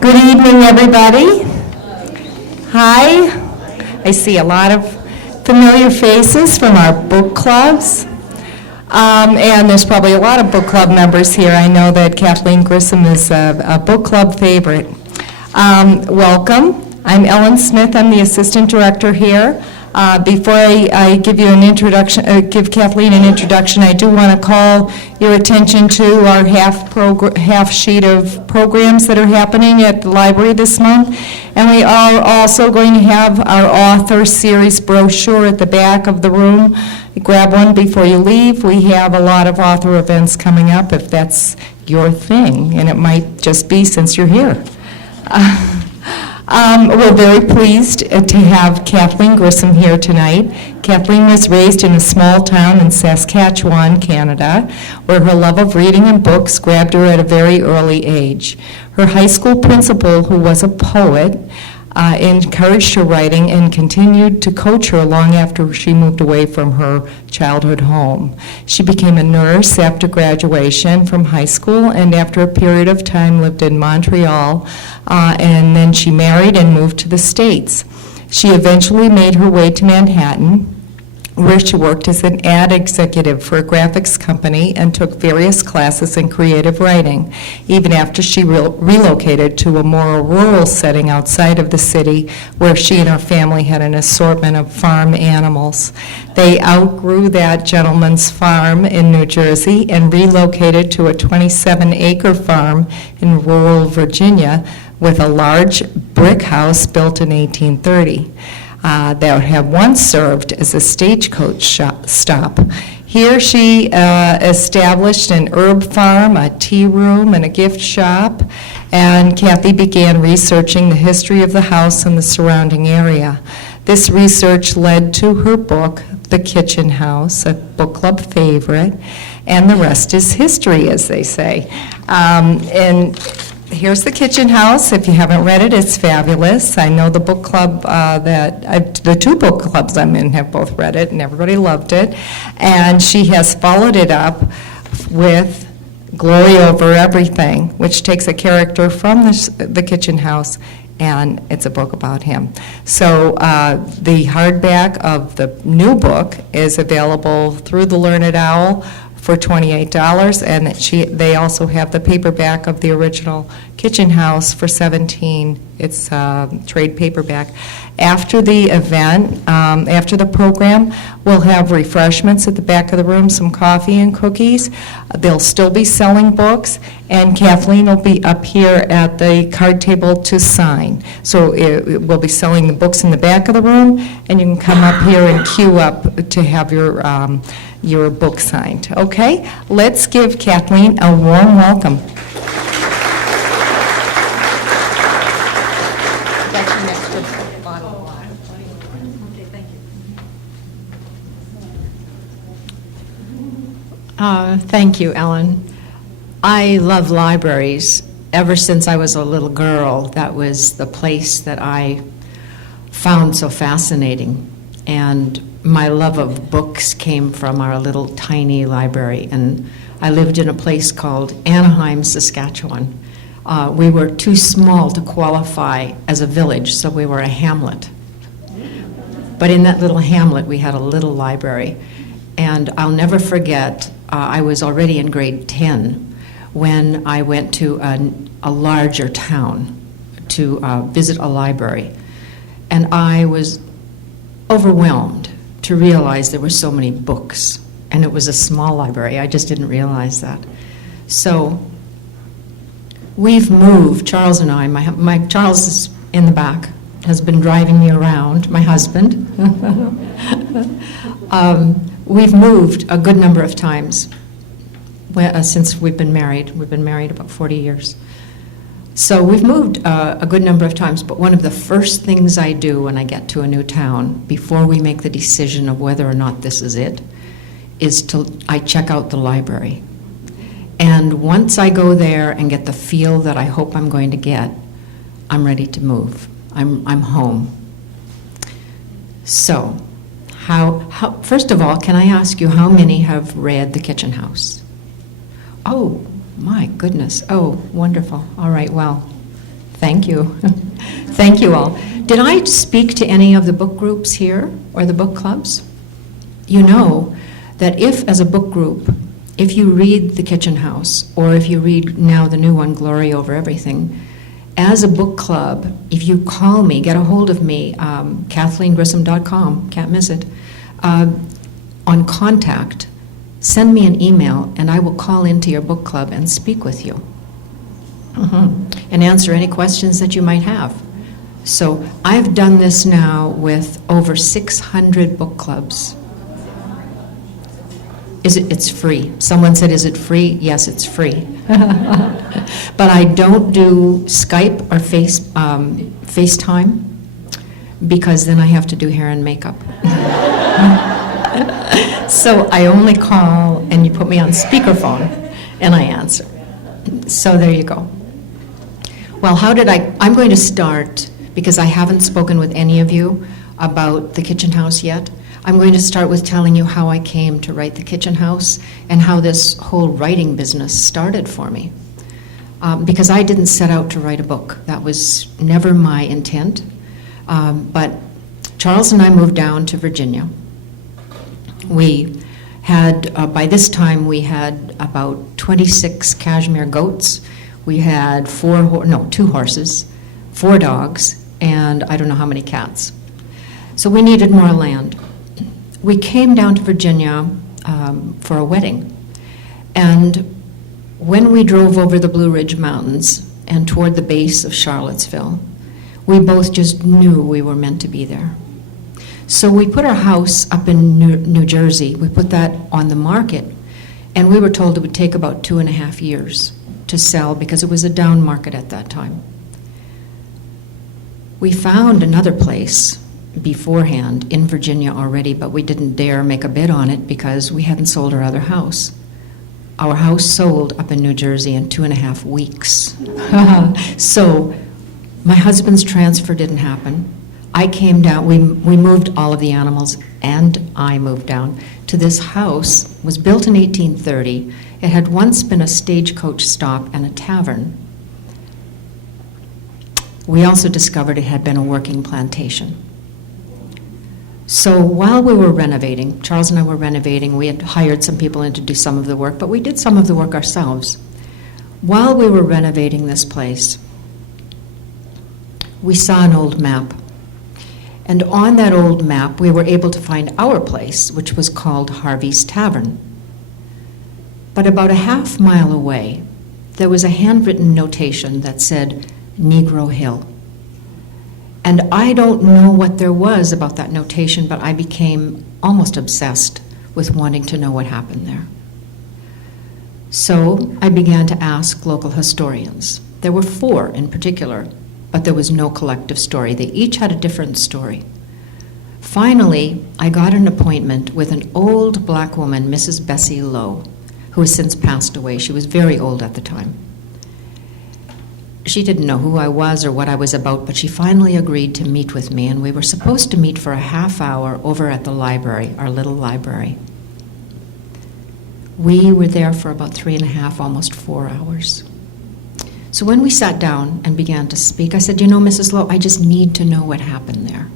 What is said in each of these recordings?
Good evening, everybody. Hi. I see a lot of familiar faces from our book clubs. And there's probably a lot of book club members here. I know that Kathleen Grissom is a book club favorite. Welcome. I'm Ellen Smith. I'm the assistant director here. Before I give you an introduction, give Kathleen an introduction, I do want to call your attention to our half sheet of programs that are happening at the library this month. And we are also going to have our author series brochure at the back of the room. Grab one before you leave. We have a lot of author events coming up if that's your thing, and it might just be since you're here. We're very pleased to have Kathleen Grissom here tonight. Kathleen was raised in a small town in Saskatchewan, Canada, where her love of reading and books grabbed her at a very early age. Her high school principal, who was a poet, encouraged her writing and continued to coach her long after she moved away from her childhood home. She became a nurse after graduation from high school, and after a period of time lived in Montreal, and then she married and moved to the States. She eventually made her way to Manhattan, where she worked as an ad executive for a graphics company and took various classes in creative writing, even after she relocated to a more rural setting outside of the city, where she and her family had an assortment of farm animals. They outgrew that gentleman's farm in New Jersey and relocated to a 27-acre farm in rural Virginia with a large brick house built in 1830. That had once served as a stagecoach stop. Here she established an herb farm, a tea room, and a gift shop, and Kathy began researching the history of the house and the surrounding area. This research led to her book, The Kitchen House, a book club favorite, and the rest is history, as they say. And here's The Kitchen House. If you haven't read it, it's fabulous. I know the book club the two book clubs I'm in have both read it, and everybody loved it. And she has followed it up with Glory Over Everything, which takes a character from the Kitchen House, and it's a book about him. So the hardback of the new book is available through the Learned Owl for $28, and they also have the paperback of the original Kitchen House for $17. It's trade paperback. After the event, after the program, we'll have refreshments at the back of the room, some coffee and cookies. They'll still be selling books, and Kathleen will be up here at the card table to sign. So we'll be selling the books in the back of the room, and you can come up here and queue up to have your book signed. Okay? Let's give Kathleen a warm welcome. Thank you, Ellen. I love libraries. Ever since I was a little girl, that was the place that I found so fascinating. And my love of books came from our little tiny library. And I lived in a place called Anaheim, Saskatchewan. We were too small to qualify as a village, so we were a hamlet. But in that little hamlet, we had a little library. And I'll never forget, I was already in grade 10 when I went to a larger town to visit a library. And I was overwhelmed to realize there were so many books. And it was a small library. I just didn't realize that. So we've moved, Charles and I, my Charles is in the back, has been driving me around, my husband. We've moved a good number of times since we've been married. We've been married about 40 years. So we've moved a good number of times, but one of the first things I do when I get to a new town, before we make the decision of whether or not this is it, is I check out the library. And once I go there and get the feel that I hope I'm going to get, I'm ready to move. I'm home. So, how first of all, can I ask you how many have read The Kitchen House? Oh, My goodness. Oh, wonderful. All right, well, thank you. Thank you all. Did I speak to any of the book groups here or the book clubs? You know that if, as a book group, if you read The Kitchen House, or if you read now the new one, Glory Over Everything, as a book club, if you call me, get a hold of me, KathleenGrissom.com, can't miss it, on contact, send me an email, and I will call into your book club and speak with you. And answer any questions that you might have. So I've done this now with over 600 book clubs. It's free. Someone said, is it free? Yes, it's free. But I don't do Skype or FaceTime, because then I have to do hair and makeup. So I only call, and you put me on speakerphone, and I answer. So there you go. Well, I'm going to start, because I haven't spoken with any of you about The Kitchen House yet. I'm going to start with telling you how I came to write The Kitchen House and how this whole writing business started for me. Because I didn't set out to write a book. That was never my intent. But Charles and I moved down to Virginia. We had, by this time, we had about 26 cashmere goats. We had 2 horses, 4 dogs, and I don't know how many cats. So we needed more land. We came down to Virginia for a wedding. And when we drove over the Blue Ridge Mountains and toward the base of Charlottesville, we both just knew we were meant to be there. So we put our house up in New Jersey. We put that on the market, and we were told it would take about 2.5 years to sell because it was a down market at that time. We found another place beforehand in Virginia already, but we didn't dare make a bid on it because we hadn't sold our other house. Our house sold up in New Jersey in 2.5 weeks. So my husband's transfer didn't happen. I came down, we moved all of the animals, and I moved down to this house. It was built in 1830. It had once been a stagecoach stop and a tavern. We also discovered it had been a working plantation. So while we were renovating, Charles and I were renovating, we had hired some people in to do some of the work, but we did some of the work ourselves. While we were renovating this place, we saw an old map. And on that old map, we were able to find our place, which was called Harvey's Tavern. But about a half mile away, there was a handwritten notation that said, Negro Hill. And I don't know what there was about that notation, but I became almost obsessed with wanting to know what happened there. So I began to ask local historians. There were 4 in particular, but there was no collective story. They each had a different story. Finally, I got an appointment with an old black woman, Mrs. Bessie Lowe, who has since passed away. She was very old at the time. She didn't know who I was or what I was about, but she finally agreed to meet with me, and we were supposed to meet for a half hour over at the library, our little library. We were there for about 3.5, almost 4 hours. So when we sat down and began to speak, I said, you know, Mrs. Lowe, I just need to know what happened there.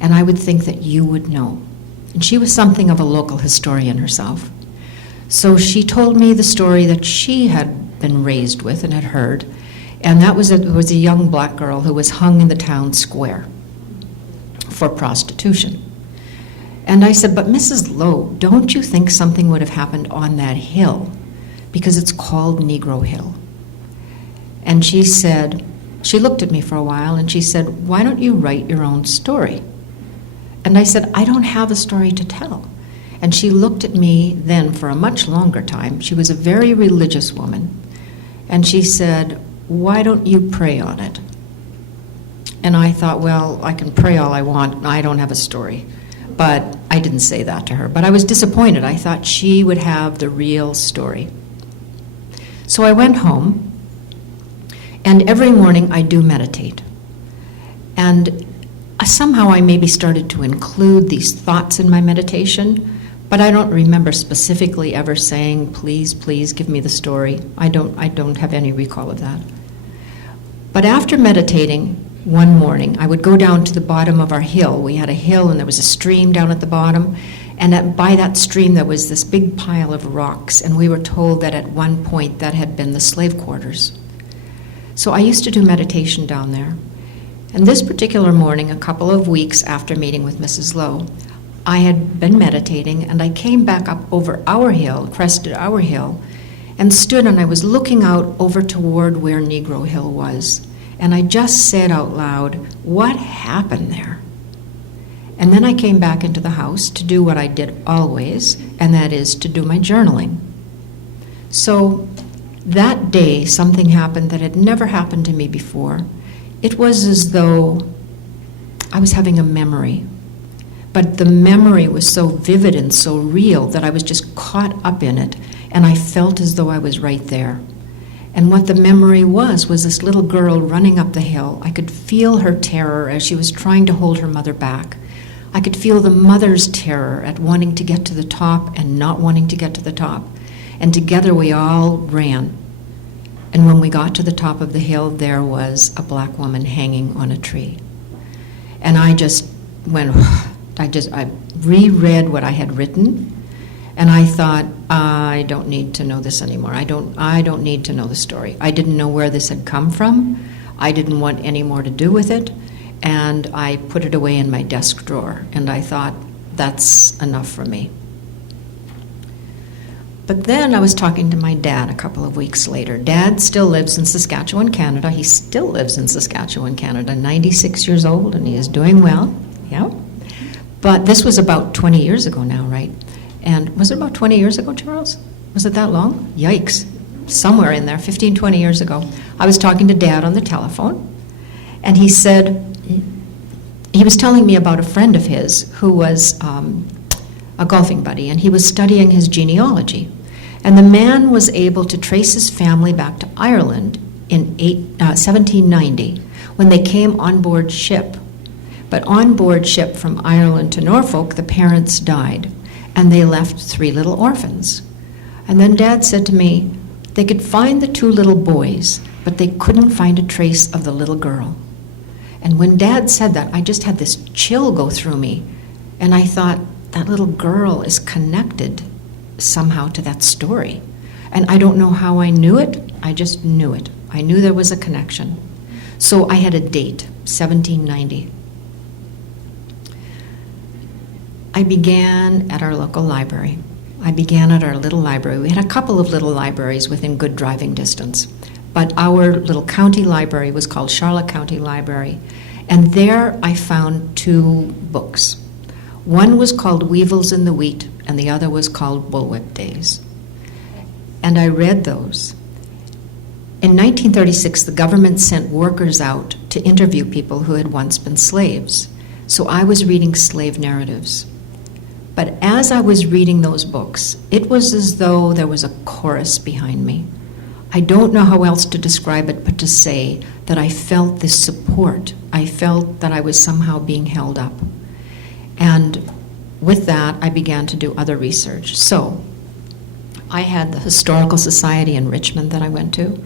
And I would think that you would know. And she was something of a local historian herself. So she told me the story that she had been raised with and had heard, and that was a young black girl who was hung in the town square for prostitution. And I said, but Mrs. Lowe, don't you think something would have happened on that hill? Because it's called Negro Hill. And she said, she looked at me for a while and she said, why don't you write your own story? And I said, I don't have a story to tell. And she looked at me then for a much longer time. She was a very religious woman. And she said, why don't you pray on it? And I thought, well, I can pray all I want. I don't have a story. But I didn't say that to her. But I was disappointed. I thought she would have the real story. So I went home. And every morning I do meditate. And somehow I maybe started to include these thoughts in my meditation, But I don't remember specifically ever saying, please, please give me the story. I don't have any recall of that. But after meditating one morning, I would go down to the bottom of our hill. We had a hill and there was a stream down at the bottom. And by that stream there was this big pile of rocks. And we were told that at one point that had been the slave quarters. So I used to do meditation down there. And this particular morning, a couple of weeks after meeting with Mrs. Lowe, I had been meditating, and I came back up over our hill, crested our hill, and stood, and I was looking out over toward where Negro Hill was. And I just said out loud, what happened there? And then I came back into the house to do what I did always, and that is to do my journaling. So that day, something happened that had never happened to me before. It was as though I was having a memory. But the memory was so vivid and so real that I was just caught up in it, and I felt as though I was right there. And what the memory was this little girl running up the hill. I could feel her terror as she was trying to hold her mother back. I could feel the mother's terror at wanting to get to the top and not wanting to get to the top. And together we all ran. And when we got to the top of the hill, there was a black woman hanging on a tree. And I just went... I reread what I had written, and I thought, I don't need to know this anymore. I don't need to know the story. I didn't know where this had come from. I didn't want any more to do with it, and I put it away in my desk drawer, and I thought, that's enough for me. But then I was talking to my dad a couple of weeks later. Dad still lives in Saskatchewan, Canada. He still lives in Saskatchewan, Canada, 96 years old, and he is doing well. Yeah. But this was about 20 years ago now, right? And was it about 20 years ago, Charles? Was it that long? Yikes. Somewhere in there, 15, 20 years ago. I was talking to Dad on the telephone, and he said, he was telling me about a friend of his who was a golfing buddy, and he was studying his genealogy. And the man was able to trace his family back to Ireland in 1790, when they came on board ship. But on board ship from Ireland to Norfolk, the parents died, and they left 3 little orphans. And then Dad said to me, they could find the 2 little boys, but they couldn't find a trace of the little girl. And when Dad said that, I just had this chill go through me, and I thought, that little girl is connected somehow to that story. And I don't know how I knew it, I just knew it. I knew there was a connection. So I had a date, 1790. I began at our local library. I began at our little library. We had a couple of little libraries within good driving distance, but our little county library was called Charlotte County Library, and there I found 2 books. One was called Weevils in the Wheat, and the other was called Bullwhip Days. And I read those. In 1936, the government sent workers out to interview people who had once been slaves. So I was reading slave narratives. But as I was reading those books, it was as though there was a chorus behind me. I don't know how else to describe it but to say that I felt this support. I felt that I was somehow being held up. And with that, I began to do other research. So I had the Historical Society in Richmond that I went to.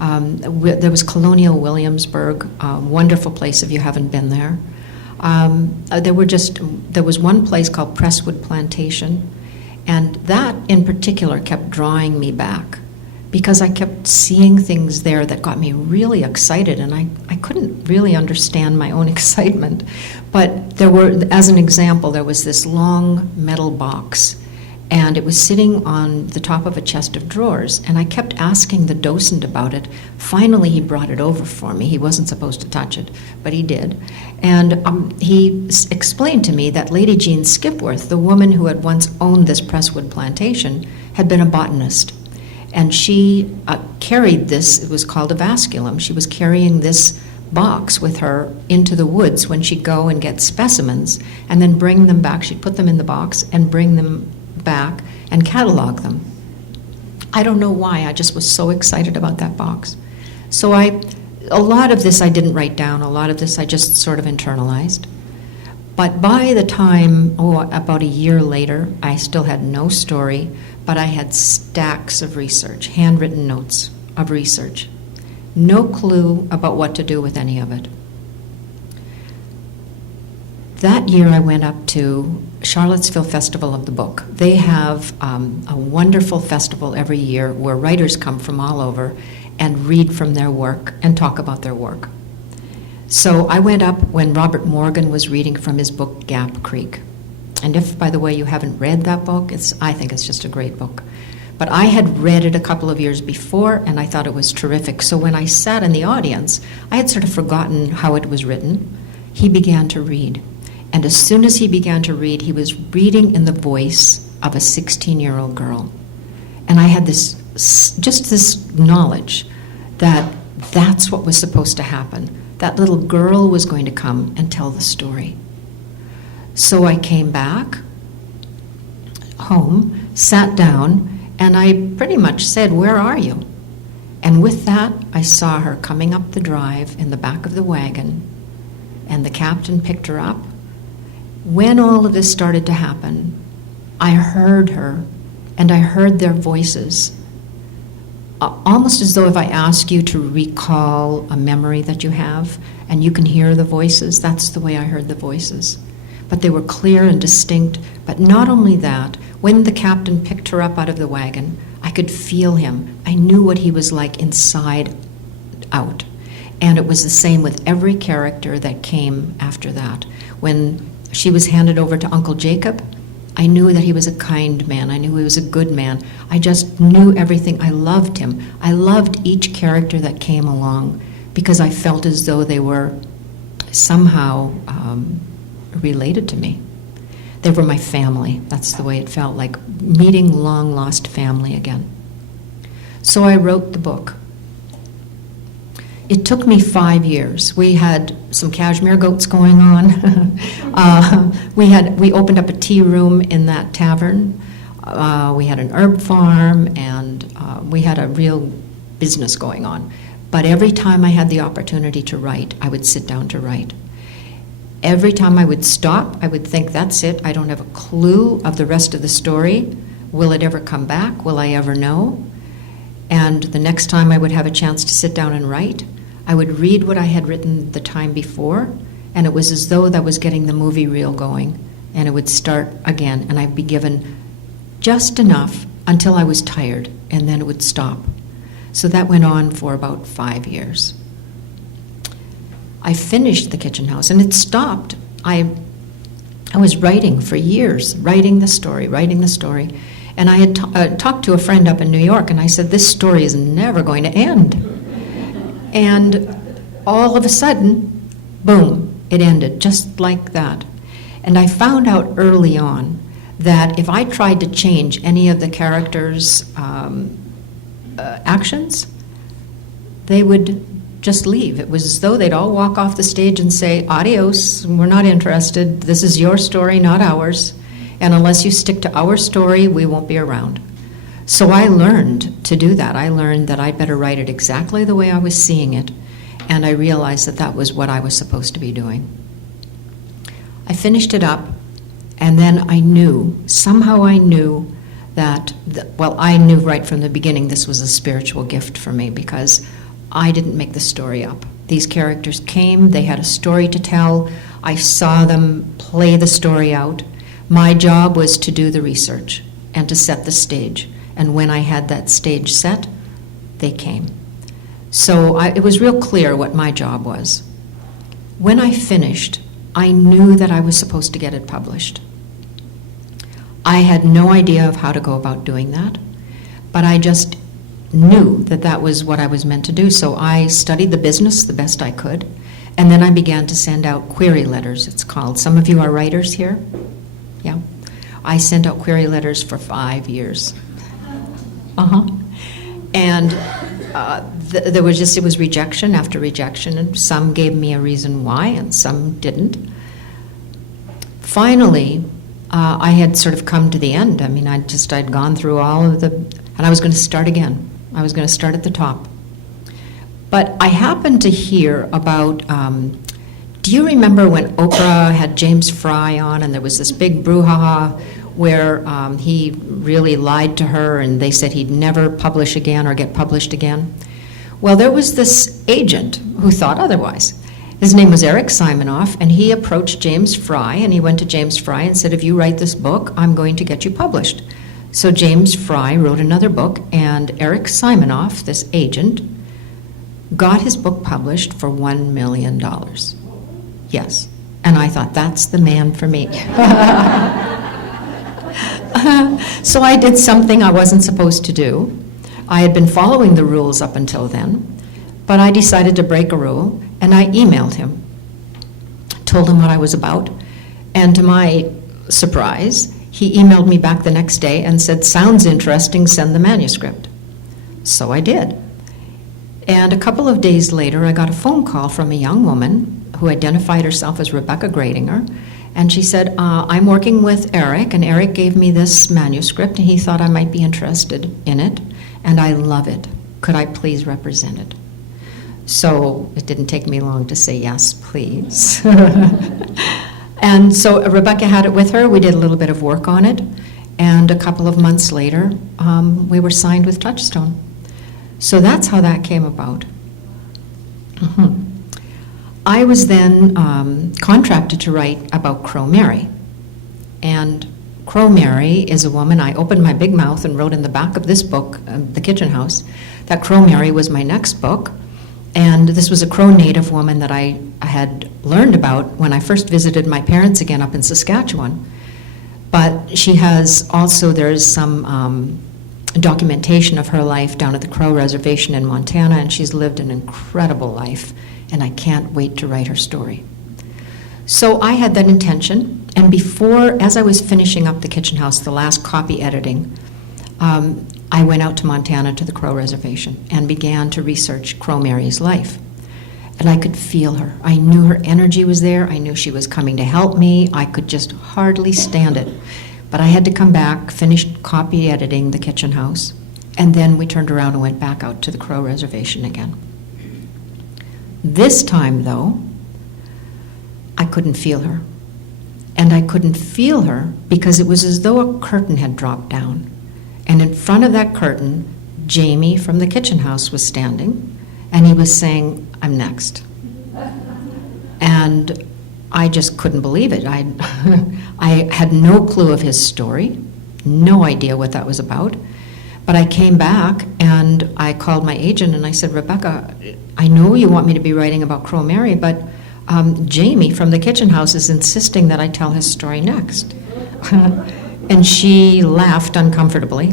There was Colonial Williamsburg, a wonderful place if you haven't been there. There was one place called Presswood Plantation, and that in particular kept drawing me back because I kept seeing things there that got me really excited, and I couldn't really understand my own excitement. But there were, as an example, there was this long metal box, and it was sitting on the top of a chest of drawers, and I kept asking the docent about it. Finally, he brought it over for me. He wasn't supposed to touch it, but he did. And he explained to me that Lady Jean Skipworth, the woman who had once owned this Presswood plantation, had been a botanist. And she carried this, it was called a vasculum. She was carrying this box with her into the woods when she'd go and get specimens and then bring them back. She'd put them in the box and bring them back and catalog them. I don't know why, I just was so excited about that box. So a lot of this I didn't write down, a lot of this I just sort of internalized. But by the time, about a year later, I still had no story, but I had stacks of research, handwritten notes of research. No clue about what to do with any of it. That year I went up to Charlottesville Festival of the Book. They have a wonderful festival every year where writers come from all over and read from their work and talk about their work. So I went up when Robert Morgan was reading from his book, Gap Creek. And if, by the way, you haven't read that book, I think it's just a great book. But I had read it a couple of years before, and I thought it was terrific. So when I sat in the audience, I had sort of forgotten how it was written. He began to read. And as soon as he began to read, he was reading in the voice of a 16-year-old girl. And I had just this knowledge that that's what was supposed to happen. That little girl was going to come and tell the story. So I came back home, sat down, and I pretty much said, "Where are you?" And with that, I saw her coming up the drive in the back of the wagon, and the captain picked her up. When all of this started to happen, I heard her, and I heard their voices. Almost as though if I ask you to recall a memory that you have, and you can hear the voices, that's the way I heard the voices. But they were clear and distinct. But not only that, when the captain picked her up out of the wagon, I could feel him. I knew what he was like inside out. And it was the same with every character that came after that. When she was handed over to Uncle Jacob, I knew that he was a kind man. I knew he was a good man. I just knew everything. I loved him. I loved each character that came along because I felt as though they were somehow related to me. They were my family. That's the way it felt, like meeting long-lost family again. So I wrote the book. It took me 5 years. We had some cashmere goats going on. We opened up a tea room in that tavern. We had an herb farm, and we had a real business going on. But every time I had the opportunity to write, I would sit down to write. Every time I would stop, I would think, that's it. I don't have a clue of the rest of the story. Will it ever come back? Will I ever know? And the next time I would have a chance to sit down and write, I would read what I had written the time before, and it was as though that was getting the movie reel going, and it would start again, and I'd be given just enough until I was tired, and then it would stop. So that went on for about 5 years. I finished The Kitchen House, and it stopped. I was writing for years, writing the story, and I had talked to a friend up in New York, and I said, this story is never going to end. And all of a sudden, boom, it ended, just like that. And I found out early on that if I tried to change any of the characters' actions, they would just leave. It was as though they'd all walk off the stage and say, adios, we're not interested. This is your story, not ours. And unless you stick to our story, we won't be around. So I learned to do that. I learned that I'd better write it exactly the way I was seeing it, and I realized that that was what I was supposed to be doing. I finished it up, and then I knew, somehow I knew that, I knew right from the beginning this was a spiritual gift for me because I didn't make the story up. These characters came, they had a story to tell, I saw them play the story out. My job was to do the research and to set the stage. And when I had that stage set, they came. So it was real clear what my job was. When I finished, I knew that I was supposed to get it published. I had no idea of how to go about doing that, but I just knew that that was what I was meant to do. So I studied the business the best I could, and then I began to send out query letters, it's called. Some of you are writers here? Yeah. I sent out query letters for 5 years. And there was it was rejection after rejection, and some gave me a reason why, and some didn't. Finally, I had sort of come to the end. I mean, I'd gone through all of and I was going to start again. I was going to start at the top. But I happened to hear about Do you remember when Oprah had James Fry on and there was this big brouhaha where he really lied to her and they said he'd never publish again or get published again? Well, there was this agent who thought otherwise. His name was Eric Simonoff, and he approached James Fry, and he went to James Fry and said, if you write this book, I'm going to get you published. So James Fry wrote another book, and Eric Simonoff, this agent, got his book published for $1 million. Yes. And I thought, that's the man for me. So I did something I wasn't supposed to do. I had been following the rules up until then, but I decided to break a rule, and I emailed him, told him what I was about, and to my surprise, he emailed me back the next day and said, sounds interesting, send the manuscript. So I did. And a couple of days later, I got a phone call from a young woman who identified herself as Rebecca Gradinger, and she said, I'm working with Eric, and Eric gave me this manuscript, and he thought I might be interested in it, and I love it. Could I please represent it? So it didn't take me long to say yes, please. And so Rebecca had it with her. We did a little bit of work on it, and a couple of months later, we were signed with Touchstone. So that's how that came about. I was then contracted to write about Crow Mary. And Crow Mary is a woman, I opened my big mouth and wrote in the back of this book, The Kitchen House, that Crow Mary was my next book. And this was a Crow Native woman that I had learned about when I first visited my parents again up in Saskatchewan. But she has also, there's some documentation of her life down at the Crow Reservation in Montana, and she's lived an incredible life, and I can't wait to write her story. So I had that intention, and before, as I was finishing up The Kitchen House, the last copy editing, I went out to Montana to the Crow Reservation and began to research Crow Mary's life. And I could feel her. I knew her energy was there. I knew she was coming to help me. I could just hardly stand it. But I had to come back, finish copy editing The Kitchen House, and then we turned around and went back out to the Crow Reservation again. This time, though, I couldn't feel her. And I couldn't feel her because it was as though a curtain had dropped down. And in front of that curtain, Jamie from The Kitchen House was standing, and he was saying, I'm next. And I just couldn't believe it. I had no clue of his story, no idea what that was about. But I came back and I called my agent and I said, Rebecca, I know you want me to be writing about Crow Mary, but Jamie from The Kitchen House is insisting that I tell his story next. And she laughed uncomfortably.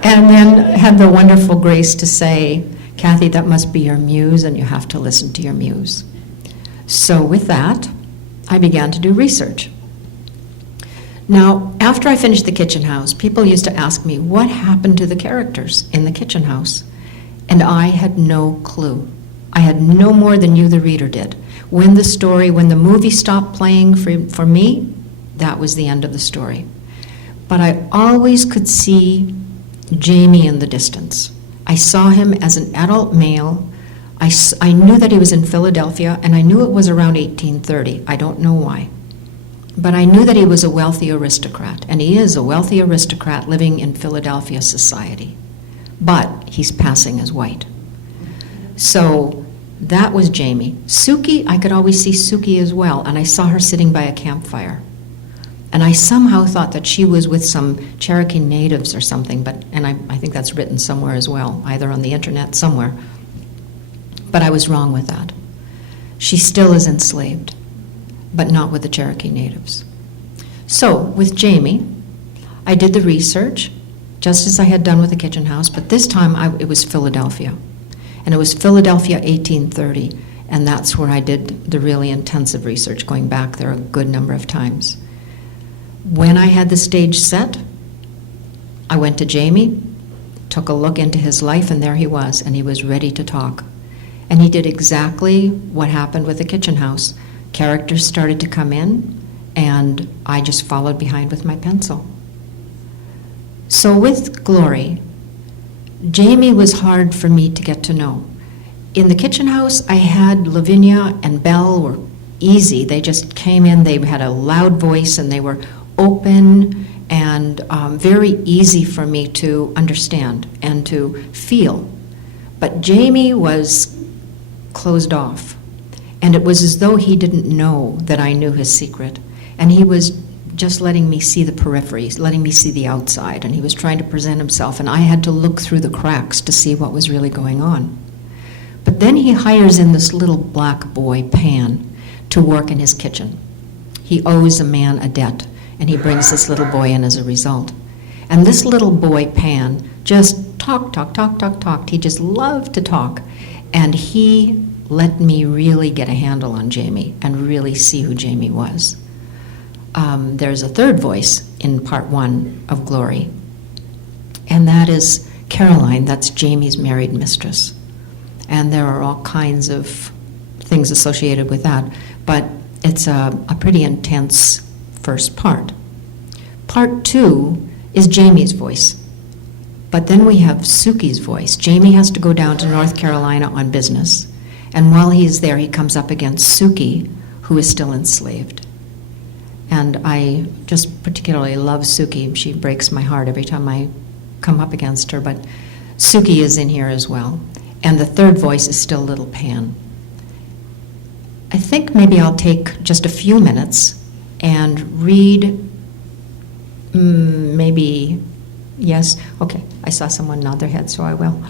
And then had the wonderful grace to say, Kathy, that must be your muse, and you have to listen to your muse. So with that, I began to do research. Now, after I finished The Kitchen House, people used to ask me, what happened to the characters in The Kitchen House? And I had no clue. I had no more than you, the reader, did. When the movie stopped playing for me, that was the end of the story. But I always could see Jamie in the distance. I saw him as an adult male. I knew that he was in Philadelphia, and I knew it was around 1830. I don't know why. But I knew that he was a wealthy aristocrat, and he is a wealthy aristocrat living in Philadelphia society. But he's passing as white. So that was Jamie. Suki, I could always see Suki as well, and I saw her sitting by a campfire. And I somehow thought that she was with some Cherokee natives or something, and I think that's written somewhere as well, either on the internet somewhere. But I was wrong with that. She still is enslaved, but not with the Cherokee natives. So with Jamie, I did the research, just as I had done with The Kitchen House, but this time it was Philadelphia. And it was Philadelphia 1830, and that's where I did the really intensive research, going back there a good number of times. When I had the stage set, I went to Jamie, took a look into his life, and there he was, and he was ready to talk. And he did exactly what happened with The Kitchen House. Characters started to come in, and I just followed behind with my pencil. So with Glory, Jamie was hard for me to get to know. In the kitchen house, I had Lavinia and Belle were easy. They just came in, they had a loud voice, and they were open and very easy for me to understand and to feel. But Jamie was closed off, and it was as though he didn't know that I knew his secret, and he was just letting me see the peripheries, letting me see the outside, and he was trying to present himself, and I had to look through the cracks to see what was really going on. But then he hires in this little black boy, Pan, to work in his kitchen. He owes a man a debt, and he brings this little boy in as a result. And this little boy, Pan, just talked. He just loved to talk. And he let me really get a handle on Jamie and really see who Jamie was. There's a third voice in part 1 of Glory, and that is Caroline. That's Jamie's married mistress. And there are all kinds of things associated with that, but it's a pretty intense first part. Part 2 is Jamie's voice, but then we have Suki's voice. Jamie has to go down to North Carolina on business, and while he's there, he comes up against Suki, who is still enslaved. And I just particularly love Suki. She breaks my heart every time I come up against her, but Suki is in here as well. And the third voice is still little Pan. I think maybe I'll take just a few minutes and read, maybe, yes, okay, I saw someone nod their head, so I will.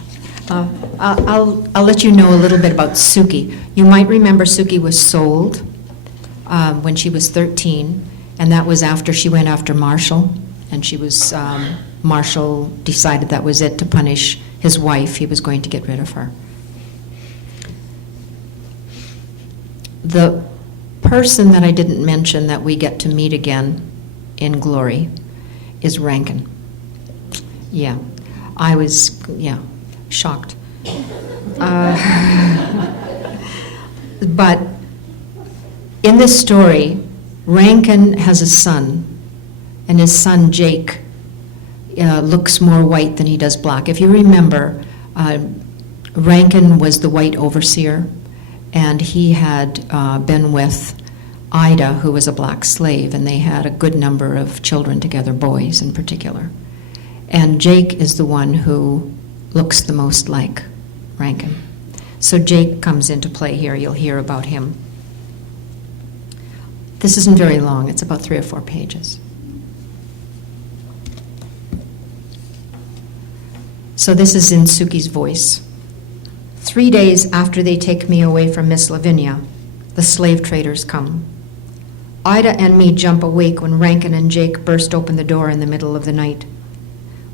I'll let you know a little bit about Suki. You might remember Suki was sold when she was 13, and that was after she went after Marshall, and she was, Marshall decided that was it to punish his wife. He was going to get rid of her. The person that I didn't mention that we get to meet again in Glory is Rankin. Yeah, I was, shocked. But in this story, Rankin has a son, and his son Jake looks more white than he does black. If you remember, Rankin was the white overseer, and he had been with Ida, who was a black slave, and they had a good number of children together, boys in particular. And Jake is the one who looks the most like Rankin. So Jake comes into play here. You'll hear about him. This isn't very long. It's about 3 or 4 pages. So this is in Suki's voice. 3 days after they take me away from Miss Lavinia, the slave traders come. Ida and me jump awake when Rankin and Jake burst open the door in the middle of the night.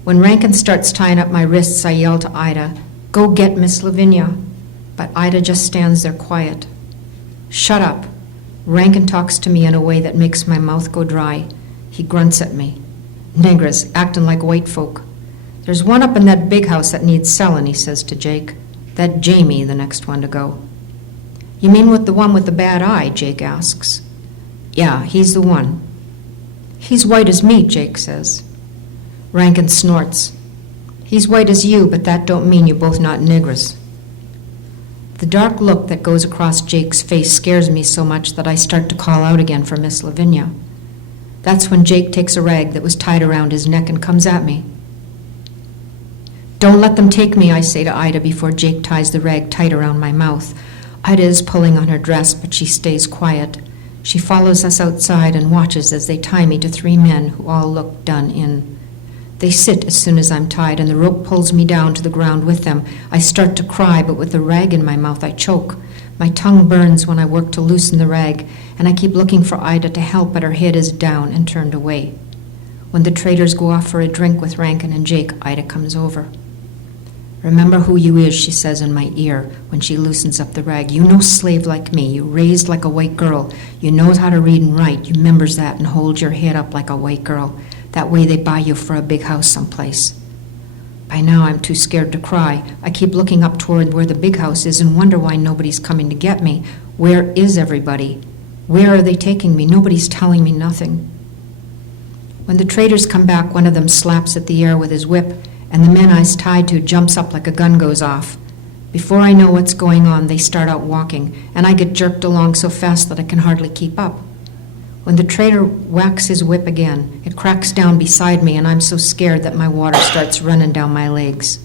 When Rankin starts tying up my wrists, I yell to Ida, "Go get Miss Lavinia." But Ida just stands there quiet. "Shut up." Rankin talks to me in a way that makes my mouth go dry. He grunts at me. "Negras, acting like white folk. There's one up in that big house that needs selling," he says to Jake. "That Jamie, the next one to go." "You mean with the one with the bad eye?" Jake asks. "Yeah, he's the one." "He's white as meat," Jake says. Rankin snorts. "He's white as you, but that don't mean you both not negras." The dark look that goes across Jake's face scares me so much that I start to call out again for Miss Lavinia. That's when Jake takes a rag that was tied around his neck and comes at me. "Don't let them take me," I say to Ida before Jake ties the rag tight around my mouth. Ida is pulling on her dress, but she stays quiet. She follows us outside and watches as they tie me to 3 men who all look done in. They sit as soon as I'm tied, and the rope pulls me down to the ground with them. I start to cry, but with the rag in my mouth, I choke. My tongue burns when I work to loosen the rag, and I keep looking for Ida to help, but her head is down and turned away. When the traders go off for a drink with Rankin and Jake, Ida comes over. "Remember who you is," she says in my ear when she loosens up the rag. "You no slave like me. You raised like a white girl. You knows how to read and write. You members that and hold your head up like a white girl. That way they buy you for a big house someplace." By now I'm too scared to cry. I keep looking up toward where the big house is and wonder why nobody's coming to get me. Where is everybody? Where are they taking me? Nobody's telling me nothing. When the traders come back, one of them slaps at the air with his whip, and the man I's tied to jumps up like a gun goes off. Before I know what's going on, they start out walking, and I get jerked along so fast that I can hardly keep up. When the trader whacks his whip again, it cracks down beside me, and I'm so scared that my water starts running down my legs.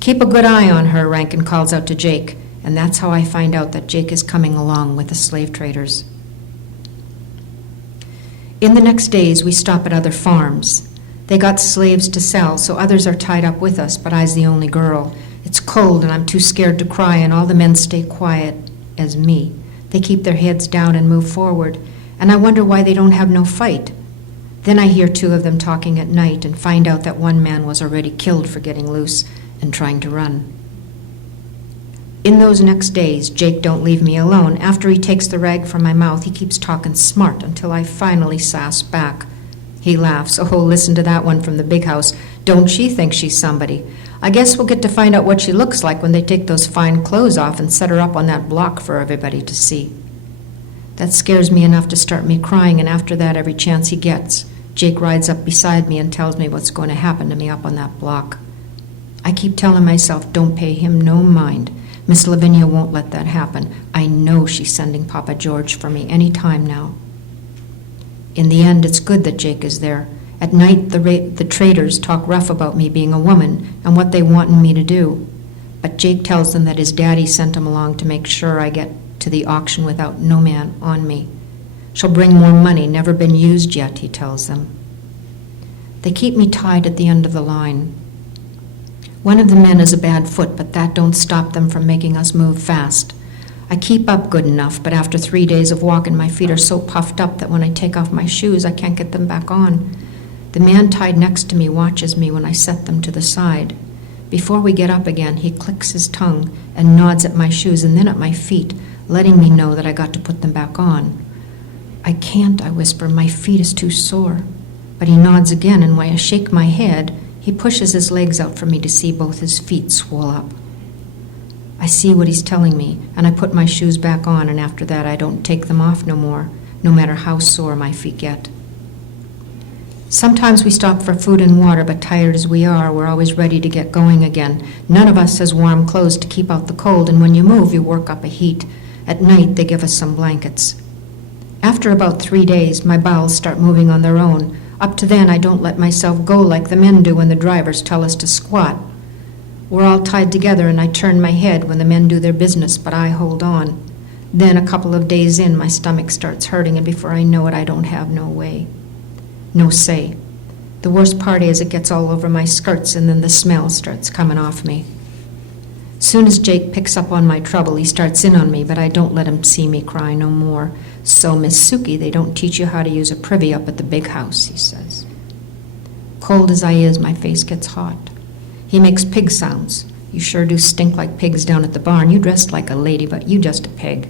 "Keep a good eye on her," Rankin calls out to Jake, and that's how I find out that Jake is coming along with the slave traders. In the next days, we stop at other farms. They got slaves to sell, so others are tied up with us, but I's the only girl. It's cold, and I'm too scared to cry, and all the men stay quiet as me. They keep their heads down and move forward, and I wonder why they don't have no fight. Then I hear two of them talking at night and find out that one man was already killed for getting loose and trying to run. In those next days, Jake don't leave me alone. After he takes the rag from my mouth, he keeps talking smart until I finally sass back. He laughs. "Oh, listen to that one from the big house. Don't she think she's somebody? I guess we'll get to find out what she looks like when they take those fine clothes off and set her up on that block for everybody to see." That scares me enough to start me crying, and after that, every chance he gets, Jake rides up beside me and tells me what's going to happen to me up on that block. I keep telling myself, don't pay him no mind. Miss Lavinia won't let that happen. I know she's sending Papa George for me any time now. In the end, it's good that Jake is there. At night, the traders talk rough about me being a woman and what they wantin' me to do. But Jake tells them that his daddy sent him along to make sure I get to the auction without no man on me. She'll bring more money, never been used yet, he tells them. They keep me tied at the end of the line. One of the men is a bad foot, but that don't stop them from making us move fast. I keep up good enough, but after 3 days of walking, my feet are so puffed up that when I take off my shoes, I can't get them back on. The man tied next to me watches me when I set them to the side. Before we get up again, he clicks his tongue and nods at my shoes and then at my feet, letting me know that I got to put them back on. "I can't," I whisper, "my feet is too sore." But he nods again, and when I shake my head, he pushes his legs out for me to see both his feet swell up. I see what he's telling me, and I put my shoes back on, and after that I don't take them off no more, no matter how sore my feet get. Sometimes we stop for food and water, but tired as we are, we're always ready to get going again. None of us has warm clothes to keep out the cold, and when you move, you work up a heat. At night, they give us some blankets. After about 3 days, my bowels start moving on their own. Up to then, I don't let myself go like the men do when the drivers tell us to squat. We're all tied together, and I turn my head when the men do their business, but I hold on. Then, a couple of days in, my stomach starts hurting, and before I know it, I don't have no say. The worst part is it gets all over my skirts, and then the smell starts coming off me. Soon as Jake picks up on my trouble, he starts in on me, but I don't let him see me cry no more. "So, Miss Suki, they don't teach you how to use a privy up at the big house," he says. Cold as I is, my face gets hot. He makes pig sounds. "You sure do stink like pigs down at the barn. You dressed like a lady, but you just a pig."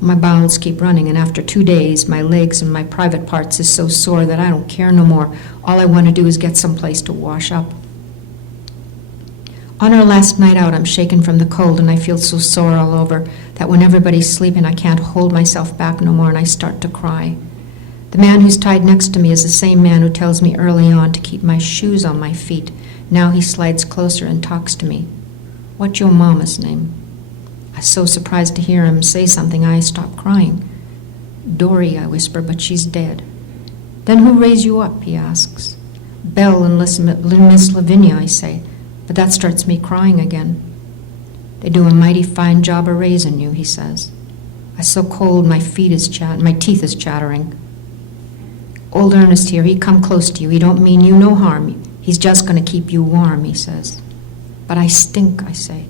My bowels keep running, and after 2 days, my legs and my private parts is so sore that I don't care no more. All I want to do is get someplace to wash up. On our last night out, I'm shaken from the cold, and I feel so sore all over that when everybody's sleeping, I can't hold myself back no more, and I start to cry. The man who's tied next to me is the same man who tells me early on to keep my shoes on my feet. Now he slides closer and talks to me. "What's your mama's name?" I'm so surprised to hear him say something, I stop crying. "Dory," I whisper, "but she's dead." "Then who raised you up?" he asks. "Belle and Miss Lavinia," I say, but that starts me crying again. "They do a mighty fine job of raising you," he says. I'm so cold my teeth is chattering. "Old Ernest here, he come close to you. He don't mean you no harm. He's just going to keep you warm," he says. "But I stink," I say.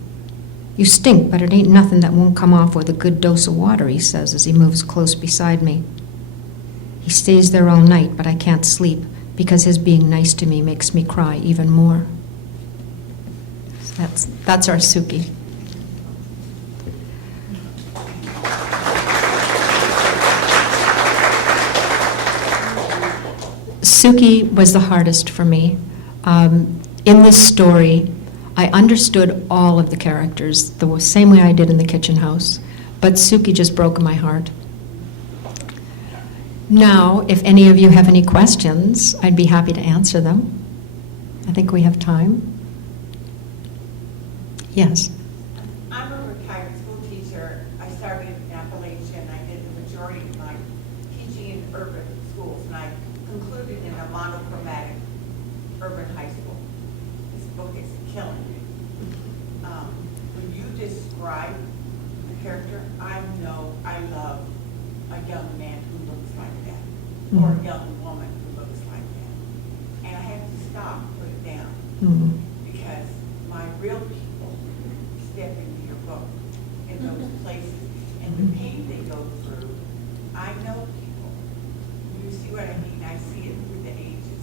"You stink, but it ain't nothing that won't come off with a good dose of water," he says as he moves close beside me. He stays there all night, but I can't sleep because his being nice to me makes me cry even more. So that's our Suki. Suki was the hardest for me. In this story, I understood all of the characters the same way I did in the kitchen house, but Suki just broke my heart. Now, if any of you have any questions, I'd be happy to answer them. I think we have time. Yes. included in a monochromatic urban high school. This book is killing me. When you describe the character, I know I love a young man who looks like that, or a young woman who looks like that. And I have to stop, put it down, because my real people step into your book in those places, and the pain they go through. I know people. You see what I mean? I see it through the ages.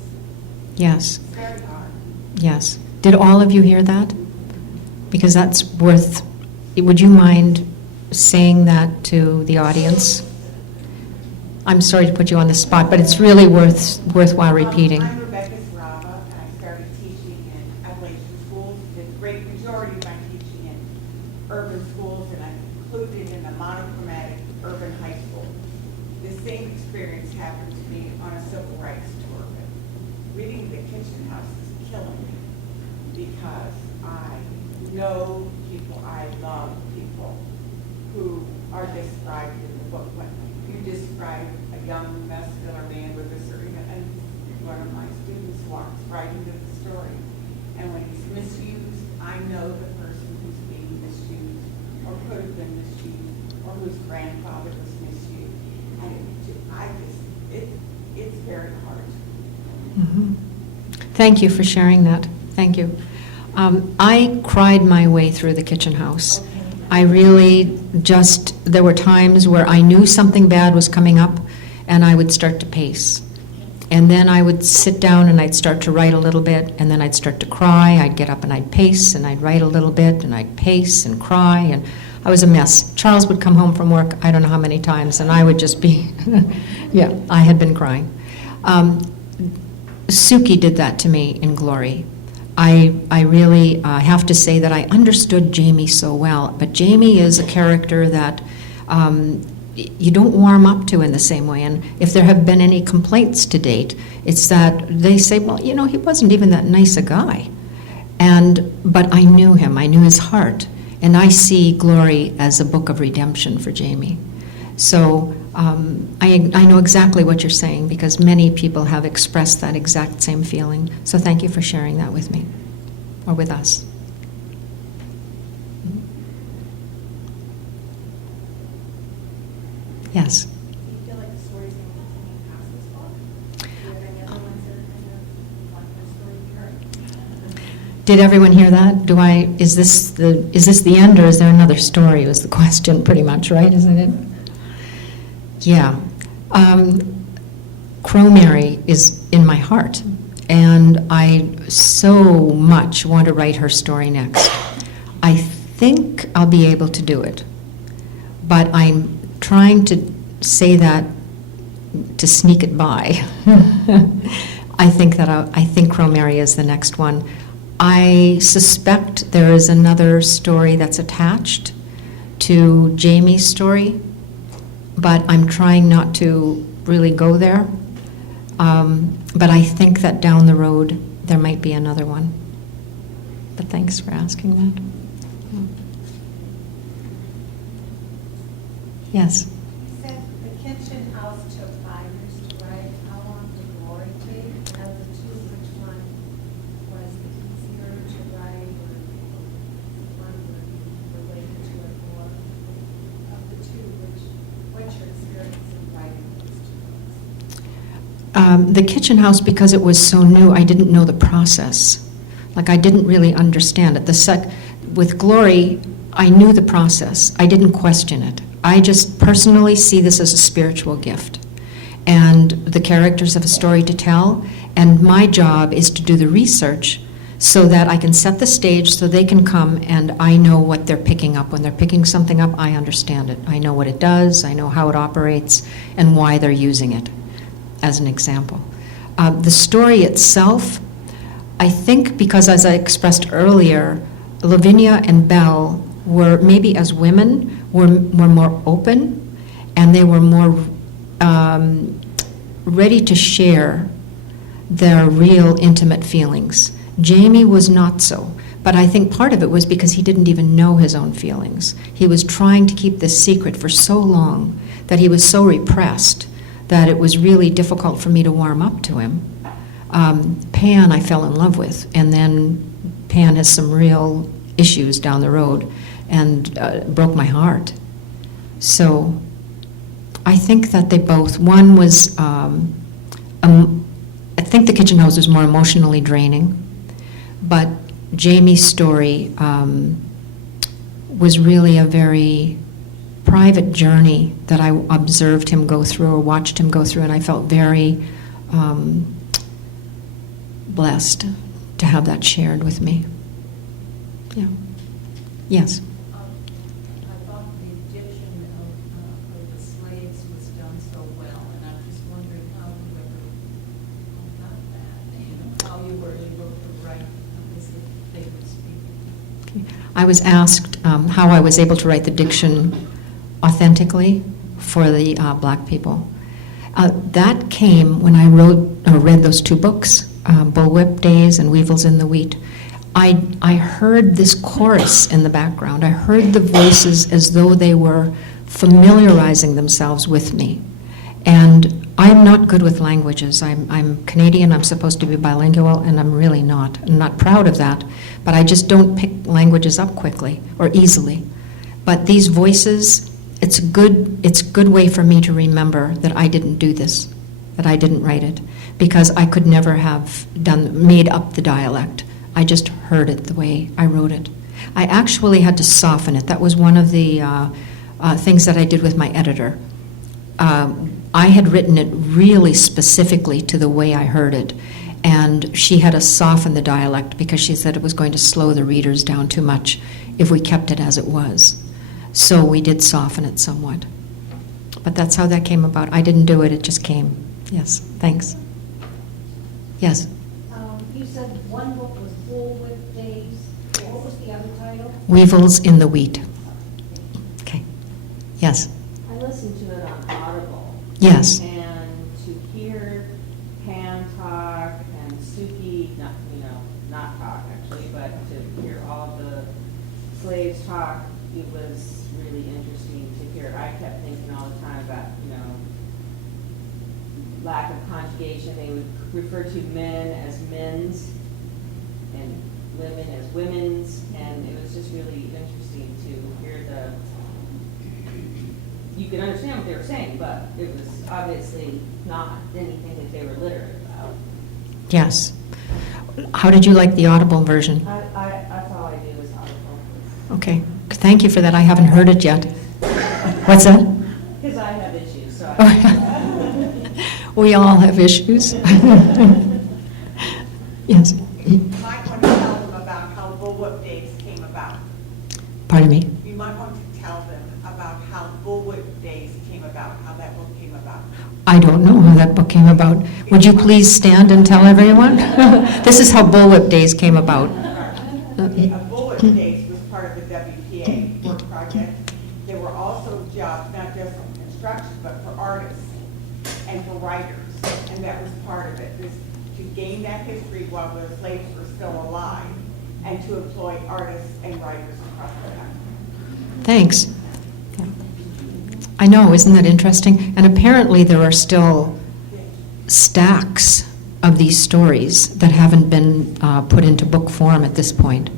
Yes, It's very hard. yes. Did all of you hear that? Because that's worth, would you mind saying that to the audience? I'm sorry to put you on the spot, but it's really worthwhile repeating. I'm Rebecca Sarava, and I started teaching in Appalachian schools. The great majority of my teaching in urban schools, and I'm included in a monochromatic urban high school. The same experience happened to me on a civil rights tour. But reading The Kitchen House is killing me because I know people, I love people who are described in the book. When you describe a young muscular man with a certain, and one of my students walks right into the story. And when he's misused, I know the person who's being misused, or could have been misused, or whose grandfather was misused. And it's very hard. Thank you for sharing that. Thank you. I cried my way through The Kitchen House. I really there were times where I knew something bad was coming up, and I would start to pace. And then I would sit down and I'd start to write a little bit, and then I'd start to cry. I'd get up and I'd pace, and I'd write a little bit, and I'd pace and cry, and I was a mess. Charles would come home from work, I don't know how many times, and I would just be, yeah, I had been crying. Suki did that to me in Glory. I really have to say that I understood Jamie so well, but Jamie is a character that you don't warm up to in the same way. And if there have been any complaints to date, it's that they say, well, you know, he wasn't even that nice a guy. But I knew him, I knew his heart, and I see Glory as a book of redemption for Jamie. So I know exactly what you're saying, because many people have expressed that exact same feeling. So thank you for sharing that with me, or with us. Yes? Do you feel like the story's going to continue past this book? Do you have any other ones that are kind of like my story here? Did everyone hear that? Is this the end, or is there another story, was the question, pretty much, right, isn't it? Yeah. Crow Mary is in my heart, and I so much want to write her story next. I think I'll be able to do it, but I'm trying to say that to sneak it by. I think Crow Mary is the next one. I suspect there is another story that's attached to Jamie's story, but I'm trying not to really go there. But I think that down the road there might be another one. But thanks for asking that. Yes? You said The Kitchen House took 5 years to write. How long did Glory take? And of the two, which one was easier to write, or one would relate to it more? Of the two, what's your experience in writing those two books? The Kitchen House, because it was so new, I didn't know the process. Like, I didn't really understand it. With Glory, I knew the process. I didn't question it. I just personally see this as a spiritual gift. And the characters have a story to tell, and my job is to do the research so that I can set the stage so they can come and I know what they're picking up. When they're picking something up, I understand it. I know what it does, I know how it operates, and why they're using it, as an example. The story itself, I think, because as I expressed earlier, Lavinia and Belle were, maybe as women, were more open, and they were more ready to share their real intimate feelings. Jamie was not so, but I think part of it was because he didn't even know his own feelings. He was trying to keep this secret for so long that he was so repressed that it was really difficult for me to warm up to him. Pan I fell in love with, and then Pan has some real issues down the road, and broke my heart. So I think that they both, one was, I think The Kitchen House was more emotionally draining, but Jamie's story was really a very private journey that I observed him go through or watched him go through, and I felt very blessed to have that shared with me. Yeah. Yes. I thought the Egyptian of the slaves was done so well, and I'm just wondering how you ever got that, how you were able to write as if they were speaking. I was asked how I was able to write the diction authentically for the black people. That came when I read those two books, Bullwhip Days and Weevils in the Wheat. I heard this chorus in the background. I heard the voices as though they were familiarizing themselves with me. And I'm not good with languages. I'm Canadian, I'm supposed to be bilingual, and I'm really not. I'm not proud of that, but I just don't pick languages up quickly or easily. But these voices, it's a good way for me to remember that I didn't do this, that I didn't write it, because I could never have made up the dialect. I just heard it the way I wrote it. I actually had to soften it. That was one of the things that I did with my editor. I had written it really specifically to the way I heard it, and she had to soften the dialect because she said it was going to slow the readers down too much if we kept it as it was. So we did soften it somewhat. But that's how that came about. I didn't do it, it just came. Yes, thanks. Yes? You said one book was Bullwhip Days. What was the other title? Weevils in the Wheat. Okay. Yes? I listened to it on Audible. Yes. And to hear Pan talk and Suki, not talk actually, but to hear all the slaves talk, it was really interesting to hear. I kept thinking all the time about, lack of conjugation. They would refer to men as men's and women as women's, and it was just really interesting to hear you could understand what they were saying, but it was obviously not anything that they were literate about. Yes. How did you like the Audible version? That's all I do is Audible. Okay. Thank you for that. I haven't heard it yet. What's that? Because I have issues, so We all have issues. Yes. You might want to tell them about how Bullwhip Days came about. Pardon me? You might want to tell them about how Bullwhip Days came about, how that book came about. I don't know how that book came about. Would you please stand and tell everyone? This is how Bullwhip Days came about. Bullwhip Days was part of the WPA work project. There were also jobs, not just in construction, but for artists and for writers, and that was part of it, is to gain that history while the slaves were still alive, and to employ artists and writers across the country. Thanks. I know, isn't that interesting? And apparently there are still stacks of these stories that haven't been put into book form at this point.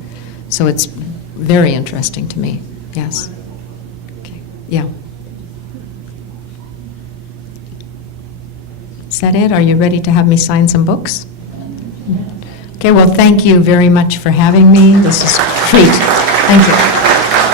So it's very interesting to me. Yes. Okay. Yeah. Is that it? Are you ready to have me sign some books? Okay, well, thank you very much for having me. This is great. Thank you.